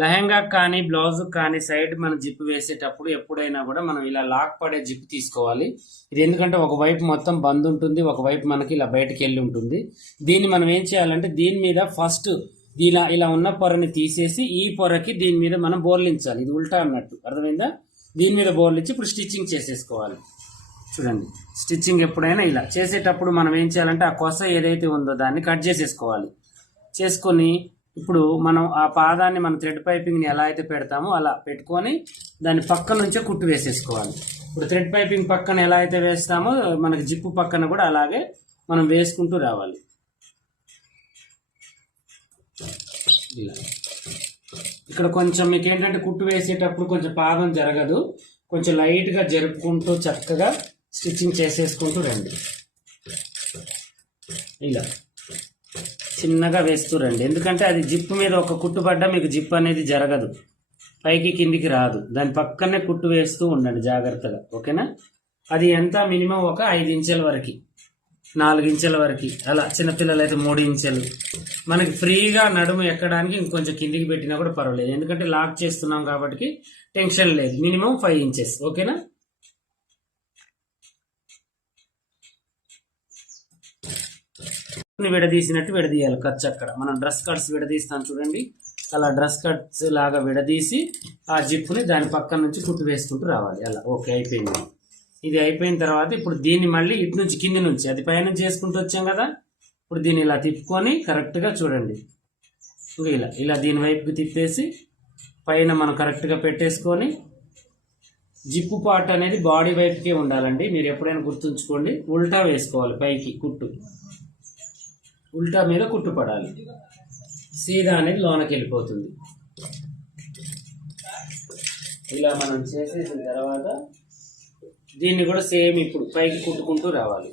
లెహంగా కానీ బ్లౌజ్ కానీ సైడ్ మనం జిప్ వేసేటప్పుడు ఎప్పుడైనా కూడా మనం ఇలా లాక్ పడే జిప్ తీసుకోవాలి. ఇది ఎందుకంటే ఒకవైపు మొత్తం బంద్ ఉంటుంది, ఒకవైపు మనకి ఇలా బయటకు వెళ్ళి ఉంటుంది. దీన్ని మనం ఏం చేయాలంటే దీని మీద ఫస్ట్ ఇలా ఉన్న పొరని తీసేసి ఈ పొరకి దీని మీద మనం బోర్లించాలి. ఇది ఉల్టా అన్నట్టు, అర్థమైందా? దీని మీద బోర్లించి ఇప్పుడు స్టిచ్చింగ్ చేసేసుకోవాలి. చూడండి, స్టిచ్చింగ్ ఎప్పుడైనా ఇలా చేసేటప్పుడు మనం ఏం చేయాలంటే ఆ కొస ఏదైతే ఉందో దాన్ని కట్ చేసేసుకోవాలి. చేసుకొని ఇప్పుడు మనం ఆ పాదాన్ని మన థ్రెడ్ పైపింగ్ని ఎలా అయితే పెడతామో అలా పెట్టుకొని దాని పక్క నుంచే కుట్టు వేసేసుకోవాలి. ఇప్పుడు థ్రెడ్ పైపింగ్ పక్కన ఎలా అయితే వేస్తామో మనకి జిప్పు పక్కన కూడా అలాగే మనం వేసుకుంటూ రావాలి. ఇలా ఇక్కడ కొంచెం మీకు ఏంటంటే కుట్టు వేసేటప్పుడు కొంచెం పాదం జరగదు, కొంచెం లైట్గా జరుపుకుంటూ చక్కగా స్టిచ్చింగ్ చేసేసుకుంటూ రండి. ఇలా చిన్నగా వేస్తూ రండి, ఎందుకంటే అది జిప్ మీద ఒక కుట్టు పడ్డా మీకు జిప్ అనేది జరగదు, పైకి కిందికి రాదు. దాని పక్కనే కుట్టు వేస్తూ ఉండండి జాగ్రత్తగా, ఓకేనా? అది ఎంత మినిమం ఒక 5 ఇంచుల వరకు, 4 ఇంచుల వరకు, అలా చిన్నపిల్లలు అయితే 3 ఇంచులు. మనకి ఫ్రీగా నడుము ఎక్కడానికి ఇంకొంచెం కిందికి పెట్టినా కూడా పర్వాలేదు, ఎందుకంటే లాక్ చేస్తున్నాం కాబట్టి టెన్షన్ లేదు. మినిమం 5 ఇంచెస్, ఓకేనా? విడదీసినట్టు విడదీయాలి ఖర్చు. అక్కడ మనం డ్రెస్ కట్స్ విడదీస్తాం చూడండి, అలా డ్రెస్ కట్స్ లాగా విడదీసి ఆ జిప్పుని దాని పక్కన నుంచి కుట్టు వేసుకుంటూ రావాలి. అలా ఓకే, అయిపోయింది. ఇది అయిపోయిన తర్వాత ఇప్పుడు దీన్ని మళ్ళీ ఇటు నుంచి కింది నుంచి అది పైనుంచి చేసుకుంటూ వచ్చాం కదా, ఇప్పుడు దీన్ని ఇలా తిప్పుకొని కరెక్ట్గా చూడండి, ఇంకా ఇలా దీని వైపుకి తిప్పేసి పైన మనం కరెక్ట్గా పెట్టేసుకొని జిప్పు పార్ట్ అనేది బాడీ వైపుకే ఉండాలండి. మీరు ఎప్పుడైనా గుర్తుంచుకోండి, ఉల్టా వేసుకోవాలి పైకి కుట్టు, ఉల్టా మీద కుట్టు పడాలి, సీదా అనేది లోనకి వెళ్ళిపోతుంది. ఇలా మనం చేసేసిన తర్వాత దీన్ని కూడా సేమ్ ఇప్పుడు పైకి కుట్టుకుంటూ రావాలి.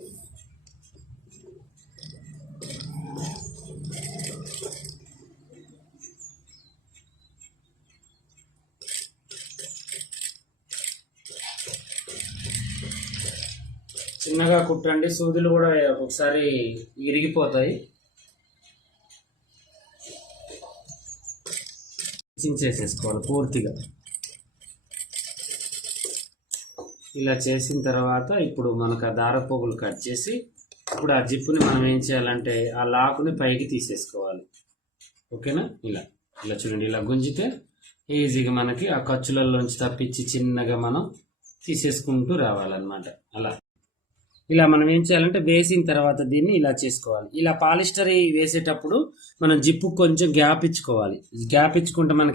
చిన్నగా కుట్టండి, సూదులు కూడా ఒకసారి ఇరిగిపోతాయి. స్టిచ్చింగ్ చేసేసుకోవాలి పూర్తిగా. ఇలా చేసిన తర్వాత ఇప్పుడు మనకు ఆ దారపోగులు కట్ చేసి ఇప్పుడు ఆ జిప్పుని మనం ఏం చేయాలంటే ఆ లాకుని పైకి తీసేసుకోవాలి, ఓకేనా? ఇలా చూడండి, ఇలా గుంజితే ఈజీగా మనకి ఆ ఖర్చులలోంచి తప్పించి చిన్నగా మనం తీసేసుకుంటూ రావాలన్నమాట. అలా ఇలా మనం ఏం చేయాలంటే వేసిన తర్వాత దీన్ని ఇలా చేసుకోవాలి. ఇలా పాలిస్టర్ వేసేటప్పుడు మనం జిప్పు కొంచెం గ్యాప్ ఇచ్చుకోవాలి. గ్యాప్ ఇచ్చుకుంటే మనకి